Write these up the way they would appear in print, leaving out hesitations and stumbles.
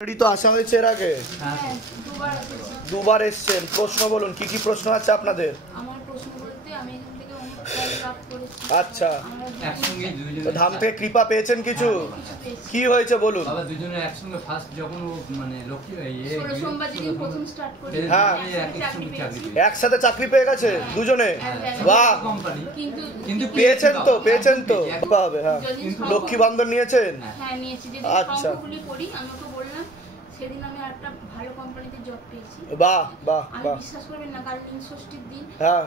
তো আসা হয়েছে এর আগে দুবার এসেছেন। প্রশ্ন বলুন, কি কি প্রশ্ন আছে আপনাদের? আমার প্রশ্ন বলতে আমি এখান থেকে অনেক ফল লাভ করেছি। আচ্ছা, ধাম থেকে কৃপা পেয়েছেন কিছু? কি হয়েছে বলুন। বাবা দুজনে একসঙ্গে ফার্স্ট যখন মানে লক্ষ্মী সোমবার যেদিন প্রথম স্টার্ট করি, হ্যাঁ একসাথে চাকরি পেয়ে গেছে দুজনে। বাহ, কিন্তু পেয়েছেন তো হবে। হ্যাঁ, লক্ষ্মী বন্ধন নিয়েছেন? হ্যাঁ নিয়েছি। যেদিন আচ্ছা, ফর্মগুলি করি আমি ওকে বললাম, সেদিন আমি একটা ভালো কোম্পানিতে জব পেয়েছি। বাহ বাহ আমি বাহ। বিশ্বাস করবেন না, কাল ষষ্ঠীর দিন হ্যাঁ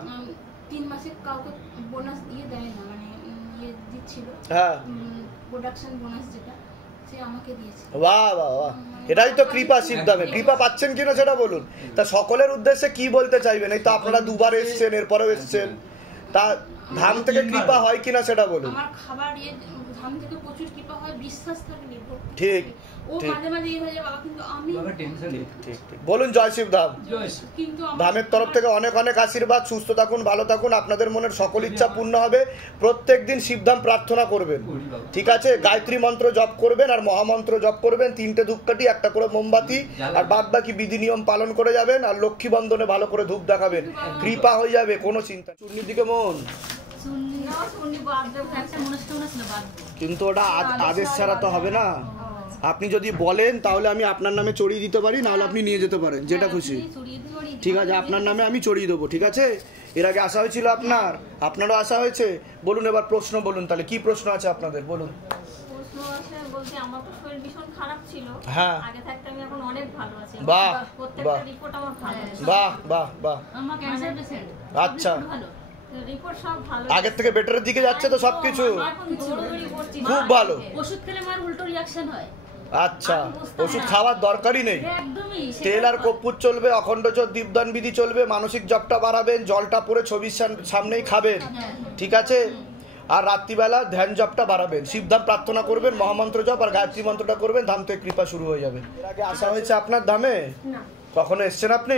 3 মাসে কাউকে বোনাস দিয়ে দেয় না, মানে ইয়ে দিচ্ছিল, হ্যাঁ প্রোডাকশন বোনাস যেটা, সে আমাকে দিয়েছে। বাহ বাহ বাহ, এটাই তো কৃপা। শিবধামে কৃপা পাচ্ছেন কিনা সেটা বলুন। তা সকলের উদ্দেশ্যে কি বলতে চাইবেন? এই তো আপনারা দুবার এসেছেন, এরপরেও এসেছেন, তা ধাম থেকে কৃপা হয় কিনা সেটা বলুন। আমার খাবার ধাম থেকে প্রচুর কৃপা হয়, বিশ্বাস থাকে নির্ভর। ঠিক, ও মাঝে মাঝে এই হয়ে যায় বাবা, কিন্তু আমি ঠিক বলুন। জয় শিবধাম। কিন্তু ধামের তরফ থেকে অনেক অনেক আশীর্বাদ। সুস্থ থাকুন, ভালো থাকুন, আপনাদের মনের সকল ইচ্ছা পূর্ণ হবে। প্রত্যেক দিন শিবধাম প্রার্থনা করবেন, ঠিক আছে? গায়ত্রী মন্ত্র জপ করবেন আর মহামন্ত্র জপ করবেন। 3টে ধূপকাঠি, একটা করে মোমবাতি, আর বাদ বাকি বিধি নিয়ম পালন করে যাবেন। আর লক্ষ্মী বন্ধনে ভালো করে ধূপ দেখাবেন, কৃপা হয়ে যাবে, কোনো চিন্তা। চূর্ণির দিকে মন, কিন্তু ওটা আদেশ ছাড়া তো হবে না। আপনি যদি বলেন তাহলে আমি আপনার নামে চড়িয়ে দিতে পারি, নাহলে আপনি নিয়ে যেতে পারেন, যেটা খুশি। ঠিক আছে, আপনার নামে আমি চড়িয়ে দেবো, ঠিক আছে? এর আগে আসা হয়েছিল আপনারও আসা হয়েছে। বলুন এবার প্রশ্ন বলুন, তাহলে কি প্রশ্ন আছে আপনাদের বলুন। হ্যাঁ, বাহ বাহ বাহ বাহ, আচ্ছা, আগের থেকে বেটারের দিকে যাচ্ছে তো সবকিছু, খুব ভালো। ওষুধ খেলে আমার উল্টো রিঅ্যাকশন হয়। আচ্ছা, ওষুধ খাওয়ার দরকারই নেই। তেল আর কর্পূর চলবে, অখণ্ডচর দীপদান বিধি চলবে, মানসিক জপটা বাড়াবেন, জলটা পরে ছবির সামনেই খাবেন, ঠিক আছে? আর রাত্রিবেলা ধ্যান জপটা বাড়াবেন, শিবধাম প্রার্থনা করবেন, মহামন্ত্র জপ আর গায়ত্রী মন্ত্রটা করবেন, ধাম থেকে কৃপা শুরু হয়ে যাবে। এর আগে আসা হয়েছে আপনার ধামে? কখনো এসছেন আপনি?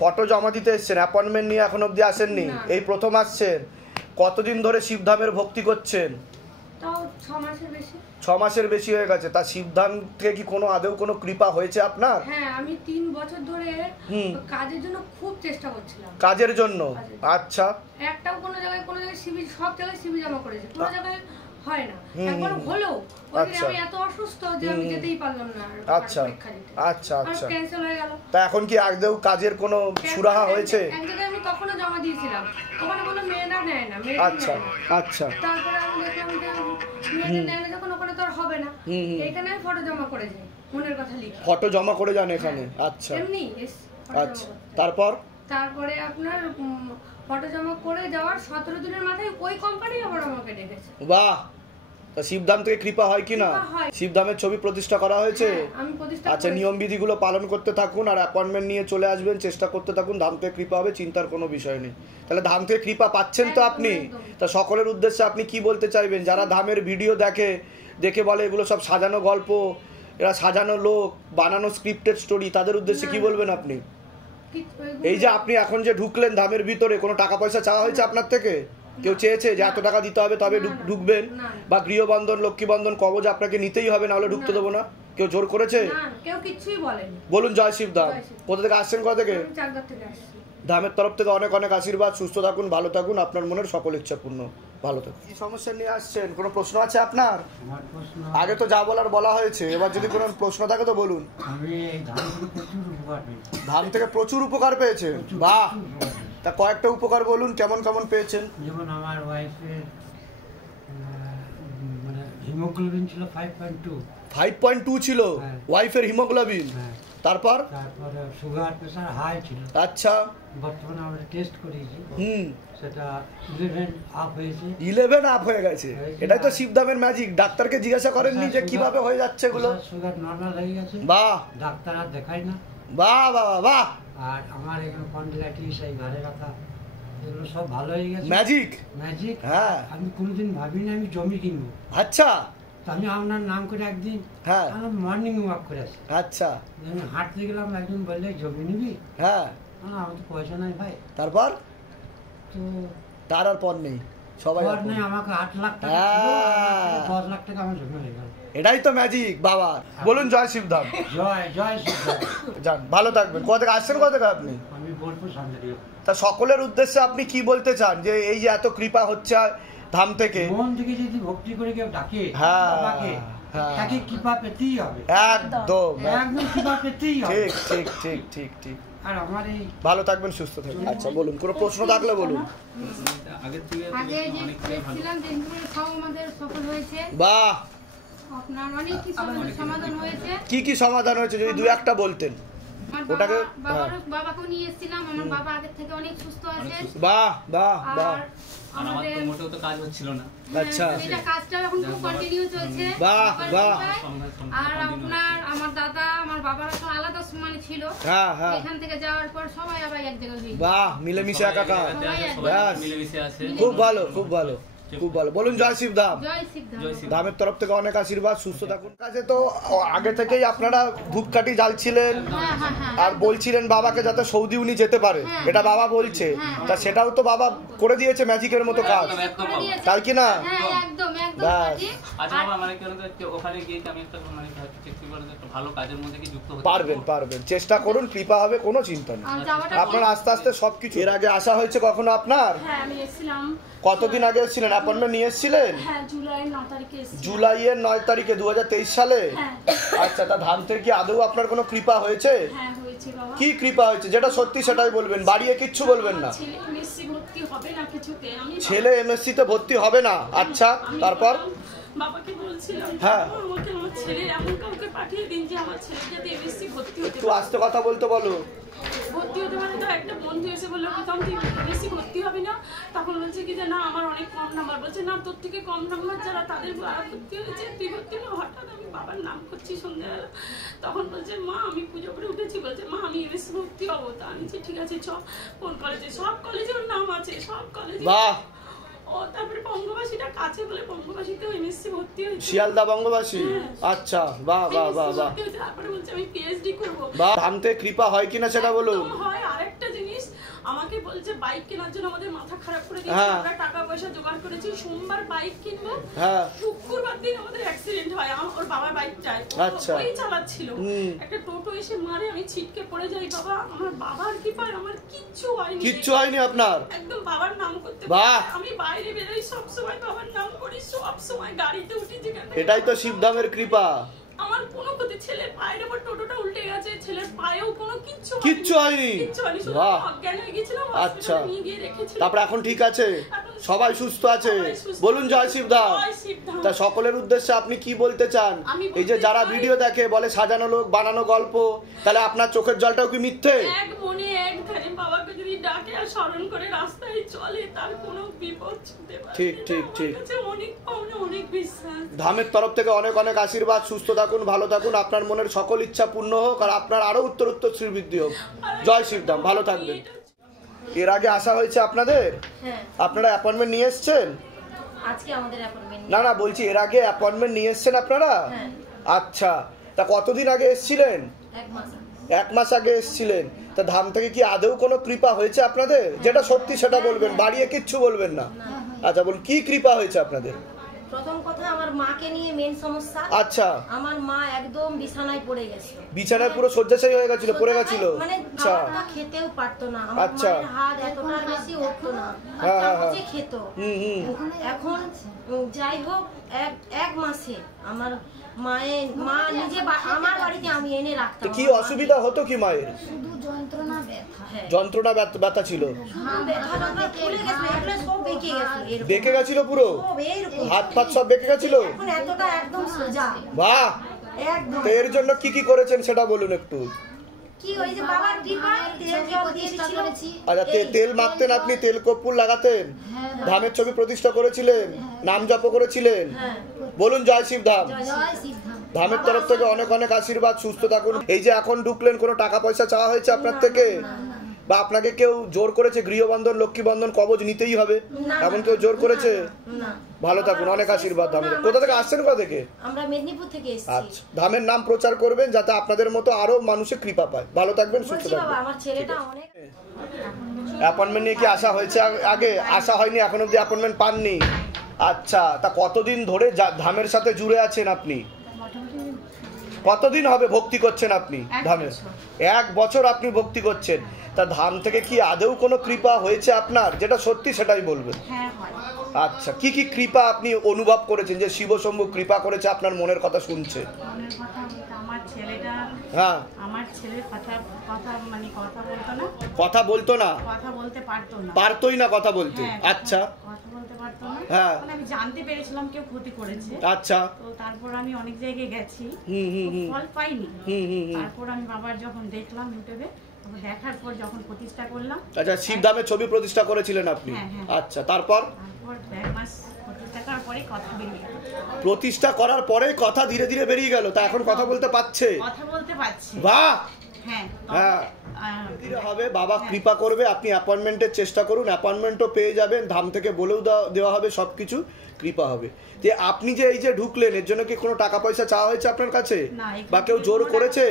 ফটো জমা দিতে এসছেন, অ্যাপয়েন্টমেন্ট নিয়ে এখন অবধি আসেননি, এই প্রথম আসছেন। কতদিন ধরে শিবধামের ভক্তি করছেন? 6 মাসের বেশি হয়ে গেছে। তা শিবধাম থেকে কি কোনো আদৌ কোনো কৃপা হয়েছে আপনার? হ্যাঁ, আমি 3 বছর ধরে কাজের জন্য খুব চেষ্টা করছিলাম। কাজের জন্য? আচ্ছা, একটাও কোনো জায়গায় সিবি, সব জায়গায় সিবি জমা করেছি, কোনো জায়গায় হয় না। একবার হলো, আমি এত অসুস্থ যে আমি যেতেই পারলাম না। আচ্ছা আচ্ছা আচ্ছা, ক্যান্সেল হয়ে গেল। তা এখন কি আদৌ কাজের কোনো সুরাহা হয়েছে? এক জায়গায় আমি তখনও জমা দিয়েছিলাম, ওখানে কোনো মেয়েরা নেয় না। আচ্ছা আচ্ছা, তারপরে আমি দেখলাম যে মেয়েরা নেয় না যখন, ওখানে তো আর হবে না। এখানে আমি ফটো জমা করে যাই, মনের কথা লিখে ফটো জমা করে যান এখানে? আচ্ছা এমনি। আচ্ছা, তারপরে আপনার ফটো জমা করে যাওয়ার 17 দিনের মাথায় ওই কোম্পানি আবার আমাকে ডেকেছে। বাহ, তা শিবধাম থেকে কৃপা হয় কিনা? শিবধামের ছবি প্রতিষ্ঠা করা হয়েছে? আচ্ছা, নিয়ম বিধিগুলো পালন করতে থাকুন আর অ্যাপয়েন্টমেন্ট নিয়ে চলে আসবেন, চেষ্টা করতে থাকুন, ধাম থেকে কৃপা হবে, চিন্তার কোনো বিষয় নেই। তাহলে ধাম থেকে কৃপা পাচ্ছেন তো আপনি? তা সকলের উদ্দেশ্যে আপনি কি বলতে চাইবেন? যারা ধামের ভিডিও দেখে বলে এগুলো সব সাজানো গল্প, এরা সাজানো লোক, বানানো স্ক্রিপ্টেড স্টোরি, তাদের উদ্দেশ্যে কি বলবেন আপনি? এই যে আপনি এখন যে ঢুকলেন ধামের ভিতরে, কোনো টাকা পয়সা চাওয়া হয়েছে আপনার থেকে? কেউ চেয়েছে যে এত টাকা দিতে হবে তবে ঢুকবেন? বা গৃহবন্ধন, লক্ষ্মী বন্ধন, কবচ আপনাকে নিতেই হবে, নাহলে ঢুকতে দেবো না? কেউ জোর করেছে? বলুন জয় শিবধাম। কোথা থেকে আসছেন? কোথা থেকে? ধামের তরফ থেকে অনেক অনেক আশীর্বাদ। সুস্থ থাকুন, ভালো থাকুন, আপনার মনের সকল ইচ্ছা পূর্ণ। ভালো থাকুন। কি সমস্যা নিয়ে আসছেন? কোনো প্রশ্ন আছে আপনার? আগে তো যা বলার বলা হয়েছে, এবার যদি কোনো প্রশ্ন থাকে তো বলুন। ধাম থেকে প্রচুর উপকার পেয়েছেন? বাহ, তা কয়েকটা উপকার বলুন, কেমন কেমন পেয়েছেন? যেমন আমার ওয়াইফের মানে হিমোগ্লোবিন ছিল 5.2 ছিল ওয়াইফের হিমোগ্লোবিন। তারপরে সুগার প্রেসার হাই ছিল। আচ্ছা, বর্তমানে আমরা টেস্ট করেছি, সেটা 11 আপ হয়ে গেছে। এটাই তো শিবধামের ম্যাজিক। ডাক্তারকে জিজ্ঞাসা করেননি যে কিভাবে হয়ে যাচ্ছে এগুলো? সুগার নরমাল হয়ে গেছে। বাহ, ডাক্তার আর দেখাই না। বাহ বাহ বাহ। আর আমার এখানে কন্ডিলাইটিস, এই ঘাড়ে ব্যথা, এগুলো সব ভালো হয়ে গেছে। ম্যাজিক? হ্যাঁ, আমি কোনোদিন ভাবিনি আমি জমি কিনবো। আচ্ছা, আমি আপনার নাম করে একদিন মর্নিং ওয়াক করে আসি। আচ্ছা, আমি হাঁটতে গেলাম, একজন বললে জমি নিবি? হ্যাঁ, আমার তো পয়সা নাই ভাই। তারপর তো তার আর পর নেই, সবাই আমাকে 8 লাখ টাকা, 10 লাখ টাকা আমার জমি হয়ে গেল। এটাই তো ম্যাজিক বাবা। বলুন জয় শিবধাম। জয় জয় শিবধাম। যান, ভালো থাকবেন। কোথা থেকে আসছেন, কোথা থেকে আপনি? আমি বোলপুর সান্দারিয়া। তা সকলের উদ্দেশ্যে আপনি কি বলতে চান যে এই যে এত কৃপা হচ্ছে ধাম থেকে? মন থেকে যদি ভক্তি করে কেউ ডাকে হ্যাঁ, বাবাকে, হ্যাঁ। তাকে কৃপা পেতেই হবে, একদম একদম কৃপা পেতেই হবে। ঠিক ঠিক ঠিক ঠিক ঠিক। আর আমার এই ভালো থাকবেন, সুস্থ থাকবেন। আচ্ছা বলুন, কোনো প্রশ্ন থাকলে বলুন। আগের থেকে আগে যে অনেকটাই ভালো। ছিলাম দিনগুলো সব আমাদের সফল হয়েছে, বাহ, আপনার অনেক কিছু সমাধান হয়েছে। কি কি সমাধান হয়েছে যদি দু একটা বলতেন? আমার ওটাকে বাবাকেও নিয়ে এসেছিলাম, আমার বাবা আগের থেকে অনেক সুস্থ আছেন। বাহ বাহ বাহ। আর আর আমার আমাদের তো মোটেও তো কাজ হচ্ছিল না। আচ্ছা, এটা কাজটাও এখন খুব কন্টিনিউ চলছে। বাহ, বাহ। আর আপনার আমার দাদা আমার বাবার এখন আলাদা মানে ছিল, হ্যাঁ হ্যাঁ, এখান থেকে যাওয়ার পর সবাই আবার এক জায়গায় হয়ে গেছে। বাহ, মিলেমিশে একাকার। সবাই ব্যাস। মিলেমিশে আছে। খুব ভালো, খুব ভালো, খুব ভালো। বলুন জয় শিবধাম। জয় শিবধাম। জয় শিব। ধামের তরফ থেকে অনেক আশীর্বাদ, সুস্থ থাকুন। কাছে তো আগে থেকেই আপনারা ধূপকাঠি জ্বালছিলেন হ্যাঁ হ্যাঁ হ্যাঁ, আর বলছিলেন বাবাকে যাতে সৌদি উনি যেতে পারে, এটা বাবা বলছে। তা সেটাও তো বাবা করে দিয়েছে ম্যাজিকের মতো কাজ, একদম। তাই কি না? হ্যাঁ একদম একদম ব্যাস। সঠিক। আচ্ছা বাবা, মানে কেন ওখানে গিয়ে কি আমি একটা মানে চাকরি করে একটা ভালো কাজের মধ্যে কি যুক্ত হতে পারবেন পারবেন, চেষ্টা করুন, কৃপা হবে, কোনো চিন্তা নেই। আর যাওয়াটা আপনার আস্তে আস্তে সবকিছু। এর আগে আসা হয়েছে কখনো আপনার? হ্যাঁ আমি এসেছিলাম, কতদিন আগে এসেছিলেন? অ্যাপয়েন্টমেন্ট নিয়ে এসেছিলেন হ্যাঁ জুলাইয়ের 9 তারিখে এসেছিলাম। জুলাইয়ের 9 তারিখে 2023 সালে? হ্যাঁ আচ্ছা, তা ধাম থেকে কি আদৌ আপনার কোনো কৃপা হয়েছে? হ্যাঁ হয়েছে বাবা। কি কৃপা হয়েছে? যেটা সত্যি সেটাই বলবেন, বাড়িয়ে কিচ্ছু বলবেন না। ছেলে এমএসসি ভর্তি হবে না কিছুতে, আমি ছেলে এমএসসি তে ভর্তি হবে না? আচ্ছা, তারপর? বাবাকে বলছিলাম হ্যাঁ। আমাকে আমার ছেলে এমন কাউকে পাঠিয়ে দিন যে আমার ছেলে যাতে এমএসসি ভর্তি হতে একটু আস্তে কথা বলতে বলো। ভর্তি হতে পারে। তার একটা বন্ধু এসে বললো প্রথম তুই বেশি ভর্তি হবি না, তখন বলছে কি যে না আমার অনেক কম নাম্বার, বলছে না তোর থেকে কম নাম্বার যারা তাদের ভর্তি হয়েছে তুই ভর্তি না। হঠাৎ আমি বাবার নাম করছি সন্ধ্যাবেলা, তখন বলছে মা আমি পুজো করে উঠেছি, বলছে মা আমি এমএসসি ভর্তি হবো। তা আমি ঠিক আছে চ, কোন কলেজে? সব কলেজে ওর নাম আছে, সব কলেজে। বাহ। ও তারপরে বঙ্গবাসীটা কাছে বলে বঙ্গবাসীতেও এমএসসি ভর্তি হয়েছে। শিয়ালদা বঙ্গবাসী? আচ্ছা, বাহ বাহ বাহ বাহ। তারপরে বলছে আমি পিএইচডি করবো। বাহ, ধাম থেকে কৃপা হয় কিনা সেটা বলুন। একদম হয়। আরেকটা জিনিস আমাকে বলছে বাইক কেনার জন্য আমাদের মাথা খারাপ করে দিয়েছে, হ্যাঁ। আমরা টাকা পয়সা জোগাড় করেছি, সোমবার বাইক কিনবো, হ্যাঁ। শুক্রবার দিন আমাদের অ্যাক্সিডেন্ট হয়। ওর বাবা বাইক চায়, আচ্ছা। ওই চালাচ্ছিল, একটা টোটো এসে মারে, আমি ছিটকে পড়ে যাই। বাবা আমার বাবার কি পায়, আমার কিচ্ছু হয়নি, কিচ্ছু হয়নি আপনার? একদম বাবার নাম করতে বাহ। আমি বাইরে বেরোই সব সময় বাবার নাম করি, সব সময় গাড়িতে উঠি যেখানে। এটাই তো শিবধামের কৃপা। আমার কোনো ক্ষতি, ছেলের পায়ের উপর টোটোটা উল্টে গেছে, ছেলের পায়েও কোনো কিচ্ছু কিচ্ছু হয়নি? কিচ্ছু হয়নি, শুধু বাহ। অজ্ঞান হয়ে গেছিল, আচ্ছা। হসপিটালে নিয়ে গিয়ে রেখেছিল। তারপর এখন ঠিক আছে, সবাই সুস্থ আছে? সবাই সুস্থ। বলুন জয় শিবধাম। জয় শিবধাম। তা সকলের উদ্দেশ্যে আপনি কি বলতে চান? আমি এই যে বলতে যারা চাই- ভিডিও দেখে বলে সাজানো লোক, বানানো গল্প, তাহলে আপনার চোখের জলটাও কি মিথ্যে? এক মনে এক ধারে বাবাকে যদি ডাকে আর স্মরণ করে রাস্তায় চলে, তার কোনো বিপদ ছুটে পারে না। ঠিক, ঠিক, আমার ঠিক। কাছে অনেক পাওনা, অনেক বিশ্বাস। ধামের তরফ থেকে অনেক অনেক আশীর্বাদ, সুস্থ থাকুন, ভালো থাকুন, আপনার মনের সকল ইচ্ছা পূর্ণ হোক, আর আপনার আরো উত্তর উত্তর শ্রীবৃদ্ধি হোক। জয় শিবধাম, ভালো থাকবেন। এর আগে আসা হয়েছে আপনাদের? হ্যাঁ আপনারা অ্যাপয়েন্টমেন্ট নিয়ে এসছেন? আজকে আমাদের অ্যাপয়েন্টমেন্ট। না না, বলছি এর আগে অ্যাপয়েন্টমেন্ট নিয়ে এসছেন আপনারা? হ্যাঁ। আচ্ছা, তা কতদিন আগে এসছিলেন? 1 মাস। 1 মাস আগে এসছিলেন। তা ধাম থেকে কি আদৌ কোনো কৃপা হয়েছে আপনাদের? যেটা সত্যি সেটা বলবেন, বাড়িয়ে কিচ্ছু বলবেন না। আচ্ছা বলুন, কি কৃপা হয়েছে আপনাদের? প্রথম কথা আমার মাকে নিয়ে মেন সমস্যা। আচ্ছা, আমার মা একদম বিছানায় পড়ে গেছে, বিছানায় পুরো শয্যাশায়ী হয়ে গেছিল, পড়ে গেছিল? মানে আচ্ছা খাবারটা খেতেও পারতো না, আমার আচ্ছা। মায়ের হাত এতটার বেশি উঠতো না, হ্যাঁ, হ্যাঁ, চামচে খেত। হুম। এখন যাই হোক এক মাসে আমার মা নিজে আমার বাড়িতে আমি এনে তো রাখতাম। কি অসুবিধা হতো কি মায়ের? শুধু যন্ত্রণা ব্যথা। হ্যাঁ, যন্ত্রণা ব্যথা ছিল? ব্যথাটা ফুলে গেছে, এগুলো সব বেঁকে গেছে, এরকম। বেঁকে গেছিল পুরো? সব এইরকম। হাত ফাত সব বেঁকে গেছিল? এখন এতটা একদম সোজা, বাহ। একদম। তো এর জন্য কি কি করেছেন সেটা বলুন একটু। কি ওই যে বাবার কৃপা, তেল জল দিয়ে প্রতিষ্ঠা দিছিল। করেছি। আচ্ছা, তেল মাখতেন আপনি? তেল কর্পূর লাগাতেন? ধামের ছবি প্রতিষ্ঠা করেছিলেন? নাম জপ করেছিলেন? হ্যাঁ। বলুন জয় শিবধাম। জয় শিবধাম। ধামের তরফ থেকে অনেক অনেক আশীর্বাদ, সুস্থ থাকুন। এই যে এখন ঢুকলেন, কোনো টাকা পয়সা চাওয়া হয়েছে আপনার থেকে? বা আপনাকে কেউ জোর করেছে গৃহবন্ধন, লক্ষ্মী বন্ধন, কবজ নিতেই হবে, এমন কেউ জোর করেছে? না। ভালো থাকুন, অনেক আশীর্বাদ ধামের। কোথা থেকে আসছেন, কোথা থেকে? আমরা মেদিনীপুর থেকে এসেছি। আচ্ছা, ধামের নাম প্রচার করবেন যাতে আপনাদের মতো আরো মানুষের কৃপা পায়। ভালো থাকবেন, সুস্থ বলছি বাবা, থাকবেন। আমার ছেলেটা অনেক। অ্যাপয়েন্টমেন্ট নিয়ে কি আসা হয়েছে আগে? আসা হয়নি, এখন অব্দি অ্যাপয়েন্টমেন্ট পাননি? আচ্ছা, তা কতদিন ধরে ধামের সাথে জুড়ে আছেন আপনি? কতদিন হবে ভক্তি করছেন আপনি ধামে? 1 বছর আপনি ভক্তি করছেন। তা ধাম থেকে কি আদৌ কোনো কৃপা হয়েছে আপনার? যেটা সত্যি সেটাই বলবেন। আচ্ছা, কি কি কৃপা আপনি অনুভব করেছেন যে শিব শম্ভু কৃপা করেছে আপনার মনের কথা শুনছে? আমার ছেলেটা, হ্যাঁ, আমার ছেলের কথা মানে কথা বলতো না, কথা বলতো না, কথা বলতে পারতো না, পারতোই না কথা বলতে। আচ্ছা, কথা বলতে পারতো না। হ্যাঁ, মানে আমি জানতে পেরেছিলাম কেউ ক্ষতি করেছে। আচ্ছা, তো তারপর আমি অনেক জায়গায় গেছি, ফল পাইনি। তারপর আমি বাবার যখন দেখলাম ইউটিউবে, দেখার পর যখন প্রতিষ্ঠা করলাম। আচ্ছা, শিবধামের ছবি প্রতিষ্ঠা করেছিলেন আপনি? আচ্ছা, তারপর 1 মাস প্রতিষ্ঠা করার পরে কথা বেরিয়ে গেল। প্রতিষ্ঠা করার পরে কথা ধীরে ধীরে বেরিয়ে গেল। তা এখন কথা বলতে পারছে? কথা বলতে পারছে। বাহ, হ্যাঁ হ্যাঁ, ধীরে হবে। বাবা কৃপা করবে, আপনি অ্যাপয়েন্টমেন্টের চেষ্টা করুন, অ্যাপয়েন্টমেন্টও পেয়ে যাবেন। ধাম থেকে বলেও দেওয়া হবে, সবকিছু কৃপা হবে। যে আপনি যে এই যে ঢুকলেন, এর জন্য কি কোনো টাকা পয়সা চাওয়া হয়েছে আপনার কাছে, বা কেউ জোর করেছে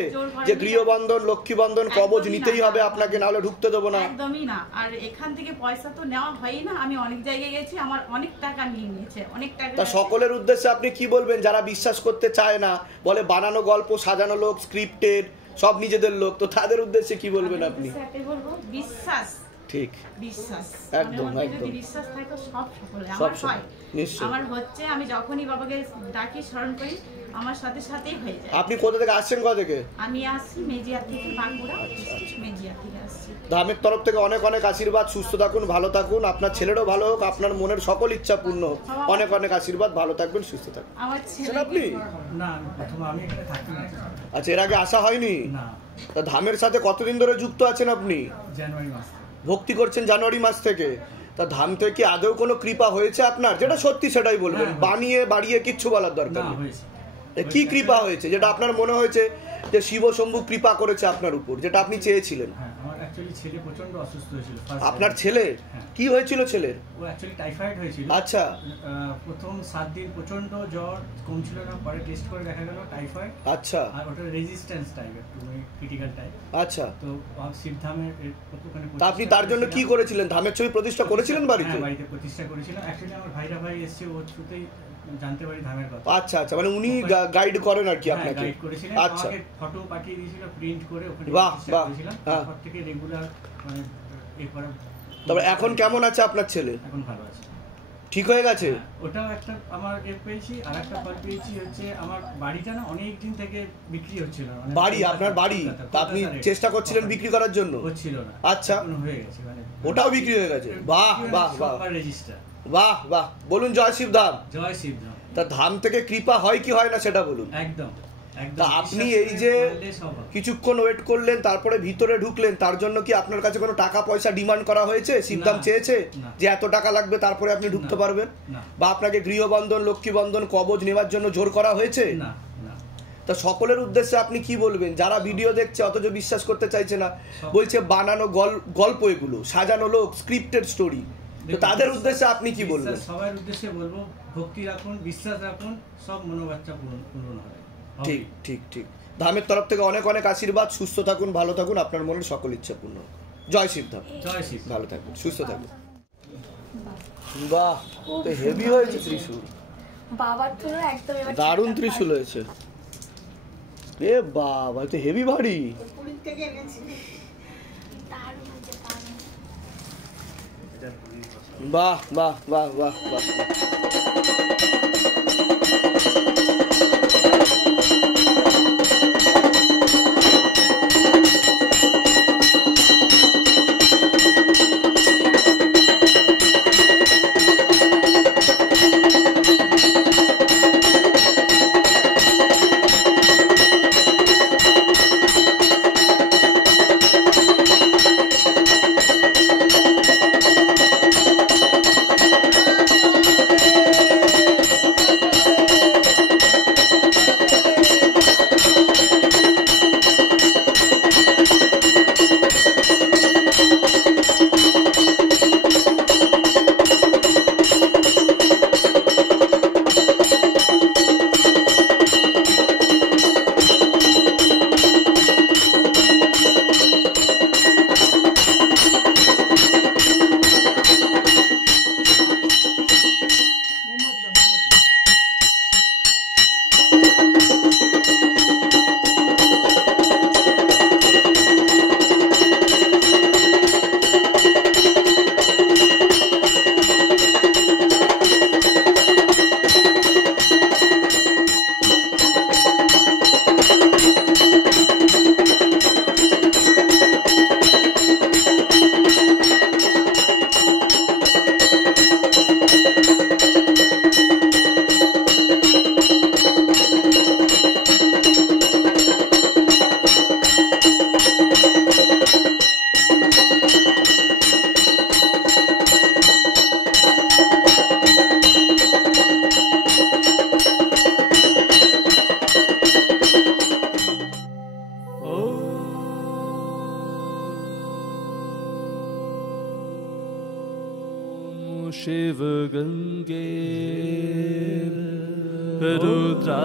যে গৃহবন্ধন, লক্ষ্মী বন্ধন, কবজ নিতেই হবে আপনাকে, নাহলে ঢুকতে দেবো না? একদমই না। আর এখান থেকে পয়সা তো নেওয়া হয়ই না। আমি অনেক জায়গায় গেছি, আমার অনেক টাকা নিয়ে নিয়েছে, অনেক টাকা। তা সকলের উদ্দেশ্যে আপনি কি বলবেন যারা বিশ্বাস করতে চায় না, বলে বানানো গল্প, সাজানো লোক, স্ক্রিপ্টেড, সব নিজেদের লোক, তো তাদের উদ্দেশ্যে কি বলবেন আপনি? বলবো বিশ্বাস, ঠিক বিশ্বাস, একদম একদম বিশ্বাস থাকে সব সকলে আমার হয়। আমার হচ্ছে, আমি যখনই বাবাকে ডাকি, স্মরণ করি, আমার সাথে সাথেই হয়ে যায়। আপনি কোথা থেকে আসছেন? কোথা থেকে? আমি আসছি মেজিয়া থেকে, বাঁকুড়া মেজিয়া থেকে আসছি। ধামের তরফ থেকে অনেক অনেক আশীর্বাদ। সুস্থ থাকুন, ভালো থাকুন, আপনার ছেলেরও ভালো হোক, আপনার মনের সকল ইচ্ছা পূর্ণ হোক। অনেক অনেক আশীর্বাদ, ভালো থাকবেন, সুস্থ থাকবেন। আমার ছেলে আপনি না, প্রথমে আমি এখানে থাকি না। আচ্ছা, এর আগে আসা হয়নি? না। তা ধামের সাথে কতদিন ধরে যুক্ত আছেন আপনি? জানুয়ারি মাস ভক্তি করছেন জানুয়ারি মাস থেকে। তা ধাম থেকে আদৌ কোনো কৃপা হয়েছে আপনার? যেটা সত্যি সেটাই বলবেন, বানিয়ে বাড়িয়ে কিচ্ছু বলার দরকার নেই। কি কৃপা হয়েছে যেটা আপনার মনে হয়েছে যে শিব শম্ভু কৃপা করেছে আপনার উপর, যেটা আপনি চেয়েছিলেন? আমার অ্যাকচুয়ালি ছেলে প্রচন্ড অসুস্থ হয়েছিল। আপনার ছেলে কি হয়েছিল? ছেলের ও অ্যাকচুয়ালি টাইফয়েড হয়েছিল। আচ্ছা, প্রথম 7 দিন প্রচন্ড জ্বর, কমছিল না, পরে টেস্ট করে দেখা গেল টাইফয়েড। আচ্ছা, আর ওটা রেজিস্ট্যান্স টাইপ, একটু ক্রিটিক্যাল টাইপ। আচ্ছা, তো শিবধামের ওখানে আপনি তার জন্য কি করেছিলেন? ধামের ছবি প্রতিষ্ঠা করেছিলেন বাড়িতে? হ্যাঁ, বাড়িতে প্রতিষ্ঠা করেছিলাম। অ্যাকচুয়ালি আমার ভাই এসেছে, ওর থ্রুতেই জানতে পারি ধামের কথা। আচ্ছা আচ্ছা, মানে উনি গাইড করেন আর কি আপনাকে? গাইড করেছিলেন। আচ্ছা, আমাকে ফটো পাঠিয়ে দিয়েছিল, প্রিন্ট করে ওখানে বাহ বাহ, তারপর থেকে রেগুলার মানে এরপরে। তবে এখন কেমন আছে আপনার ছেলে? এখন ভালো আছে, ঠিক হয়ে গেছে। ওটাও একটা আমার পেয়েছি। আর একটা ফল পেয়েছি হচ্ছে, আমার বাড়িটা না অনেক দিন থেকে বিক্রি হচ্ছিল না। বাড়ি? আপনার বাড়ি? তা আপনি চেষ্টা করছিলেন বিক্রি করার জন্য? হচ্ছিল না। আচ্ছা, হয়ে গেছে, মানে ওটাও বিক্রি হয়ে গেছে। বাহ বাহ বাহ, রেজিস্টার। বাহ বাহ, বলুন জয় শিবধাম। জয় শিবধাম। তা ধাম থেকে কৃপা হয় কি হয় না সেটা বলুন। একদম। তা আপনি এই যে কিছুক্ষণ ওয়েট করলেন, তারপরে ভিতরে ঢুকলেন, তার জন্য কি আপনার কাছে কোনো টাকা পয়সা ডিমান্ড করা হয়েছে? শিবধাম চেয়েছে যে এত টাকা লাগবে তারপরে আপনি ঢুকতে পারবেন? বা আপনাকে গৃহবন্ধন, লক্ষ্মী বন্ধন, কবজ নেওয়ার জন্য জোর করা হয়েছে? না। তা সকলের উদ্দেশ্যে আপনি কি বলবেন যারা ভিডিও দেখছে অথচ বিশ্বাস করতে চাইছে না, বলছে বানানো গল্প, এগুলো সাজানো লোক, স্ক্রিপ্টেড স্টোরি, তো তাদের উদ্দেশ্যে আপনি কি বলবেন? সবার উদ্দেশ্যে বলবো, ভক্তি রাখুন, বিশ্বাস রাখুন, সব মনোবাঞ্ছা পূরণ হবে। ঠিক ঠিক ঠিক। ধামের তরফ থেকে অনেক অনেক আশীর্বাদ। সুস্থ থাকুন, ভালো থাকুন, আপনার মনের সকল ইচ্ছা পূর্ণ। জয় শিবধাম। জয় শিব। ভালো থাকুন, সুস্থ থাকুন। বাহ, তো হেভি হয়েছে ত্রিশূল। বাবার তুলনা একদম দারুণ ত্রিশূল হয়েছে। এ বাবা, তো হেভি ভারী। বাহ বাহ বাহ বাহ বাহ। शिव गंगे रुद्रा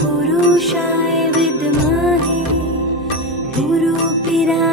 पुरुषाय विद्महे गुरुपिरा